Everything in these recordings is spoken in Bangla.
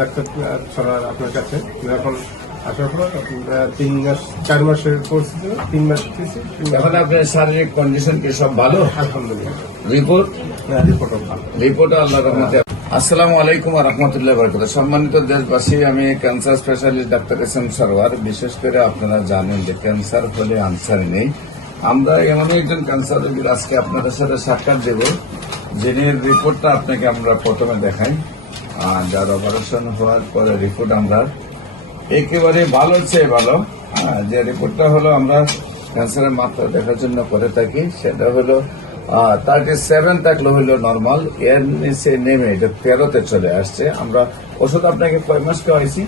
ডাক্তার ছড়ার আপনার কাছে এখন আসার পর 4 মাসের কোর্স ছিল, 3 মাস দিয়েছি। এখন আপনার শারীরিক কন্ডিশন কি সব ভালো? আলহামদুলিল্লাহ, রিপোর্ট রিপোর্টও ভালো। রিপোর্ট আল্লাহর রহমতে। আসসালামু আলাইকুম ওয়া রাহমাতুল্লাহি ওয়া বারাকাতুহু। সম্মানিত দেশবাসী, আমি cancer specialist doctor SM. Sarwar. বিশেষ করে আপনারা জানেন যে ক্যান্সার হলে আনসার নেই। আমরা এমনই একজন ক্যান্সার রোগীর আজকে আপনাদের সাথে সাক্ষাৎ দেব, যিনি রিপোর্টটা আপনাকে আমরা প্রথমে দেখাই। যার অপারেশন হওয়ার পরে রিপোর্ট আমরা একেবারে ভালো চেয়ে ভালো। যে রিপোর্টটা হলো আমরা ক্যান্সারের মাত্রা দেখার জন্য করে থাকি, সেটা হলো 37 থাকলে হইলো নর্মাল, এর নিচে নেমে এটা 13-তে চলে আসছে। আমরা ওষুধ আপনাকে কয় মাস খাওয়াইছি?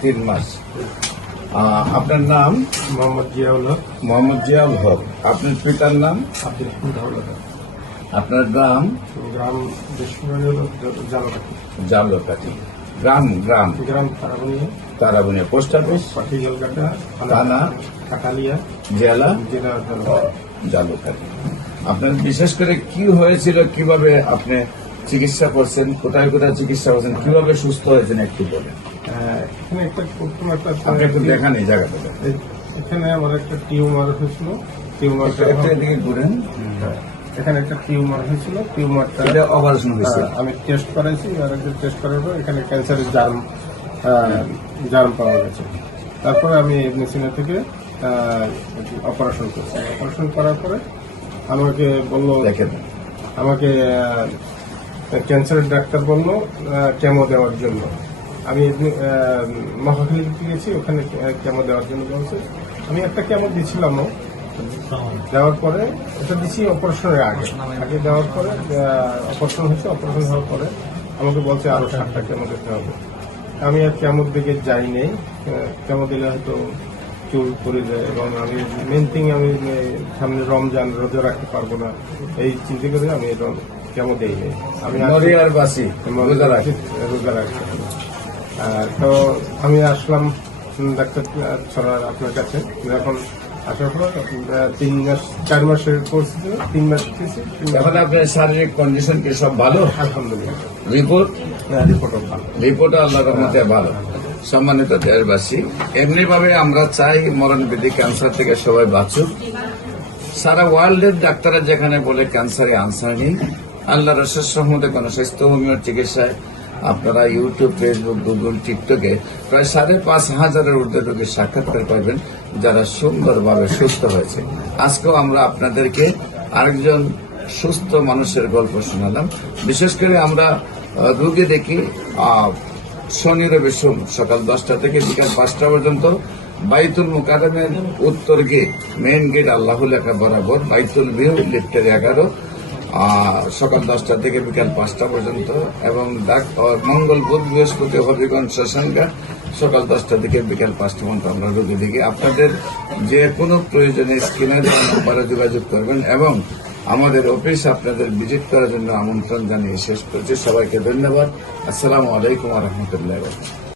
3 মাস। আপনার নাম? মোহাম্মদ জিয়াউল হক। মোহাম্মদ জিয়াউল হক। আপনার পিতার নাম? আব্দুল হাওলাদার। আপনার গ্রাম? গ্রাম জালকাঠি। জালকাঠি। গ্রাম গ্রাম গ্রাম তারাবুনিয়া। Post office? পাটিগলকাটা, থানা? কাটালিয়া, জেলা? জেলা জালকাঠি। আপনার বিশেষ করে কি হয়েছিল, কিভাবে আপনি চিকিৎসা করছেন, কোথায় কোথায় চিকিৎসা করছেন, কিভাবে সুস্থ হয়েছেন একটু বলেন। এখানে আপনি একটু দেখান এই জায়গাটা। এখানে আমার একটা টিউমার হয়েছিল। টিউমারটা এদিকে ঘুরেন। এখানে একটা টিউমার হয়েছিল। টিউমারটা এটা অপারেশন হয়েছে। আমি টেস্ট করাইছি, আর টেস্ট করার পর এখানে ক্যান্সারের জার্ম পাওয়া গেছে। তারপরে আমি মেশিনা থেকে অপারেশন করছি। অপারেশন করার পরে আমাকে বললো, দেখেন আমাকে ক্যান্সারের ডাক্তার বললো কেমো দেওয়ার জন্য। আমি মহাখালীতে গেছি, ওখানে কেমো দেওয়ার জন্য বলছে। আমি একটা কেমো দিয়েছিলামও, দেওয়ার পরে এটা দিচ্ছি অপারেশনের আগে দেওয়ার পরে অপারেশন হয়েছে। অপারেশন হওয়ার পরে আমাকে বলছে আরো 7টা কেমো দিতে হবে। আমি আর কেমোর দিকে যাই নেই। কেমো দিলে হয়তো চুল পড়ে যায়, এবং আমি মেন থিং আমি সামনে রমজান, রোজা রাখতে পারবো না, এই চিন্তা করে আমি কেমো দেই নেই। আমি রোজা রাখি। তো আমি আসলাম ডাক্তার ছড়ার আপনার কাছে। এখন আসার পর 4 মাসের কোর্স ছিল, 3 মাস দিয়েছি। এখন আপনার শারীরিক কন্ডিশন কি সব ভালো? আলহামদুলিল্লাহ, রিপোর্টও ভালো। রিপোর্ট আল্লাহর রহমতে ভালো। সম্মানিত দেশবাসী, এমনি ভাবে আমরা চাই মরণবিধি ক্যান্সার থেকে সবাই বাঁচুক। সারা ওয়ার্ল্ডের ডাক্তাররা যেখানে বলে ক্যান্সারে আনসার নেই, আল্লাহ রসের রহমতে গণস্বাস্থ্য হোমিওর চিকিৎসায় আপনারা ইউটিউব, ফেসবুক, গুগল, টিকটকে প্রায় 5,500-এর ঊর্ধ্বে রোগীর সাক্ষাৎকার পাইবেন যারা সুন্দরভাবে সুস্থ হয়েছে। আজকেও আমরা আপনাদেরকে আরেকজন সুস্থ মানুষের গল্প শোনালাম। বিশেষ করে আমরা রোগী দেখি শনি রবি সোম সকাল 10টা থেকে বিকাল 5টা পর্যন্ত বাইতুল মুকাররমের উত্তর গেট, মেইন গেট আল্লাহ লেখা বরাবর, বাইতুল ভিউ, লিফটের 11, সকাল 10টা থেকে বিকাল 5টা পর্যন্ত, এবং মঙ্গল, বুধ, বৃহস্পতি, হবিগঞ্জ, শ্মশানঘাট সকাল 10টা থেকে বিকাল 5টা পর্যন্ত আমরা রোগী দেখি। আপনাদের যে কোনো প্রয়োজনে স্ক্রিনের নাম্বারে যোগাযোগ করবেন, এবং আমাদের অফিস আপনাদের ভিজিট করার জন্য আমন্ত্রণ জানিয়ে শেষ করছি। সবাইকে ধন্যবাদ। আসসালামু আলাইকুম ওয়া রাহমাতুল্লাহি ওয়া বারাকাতুহু।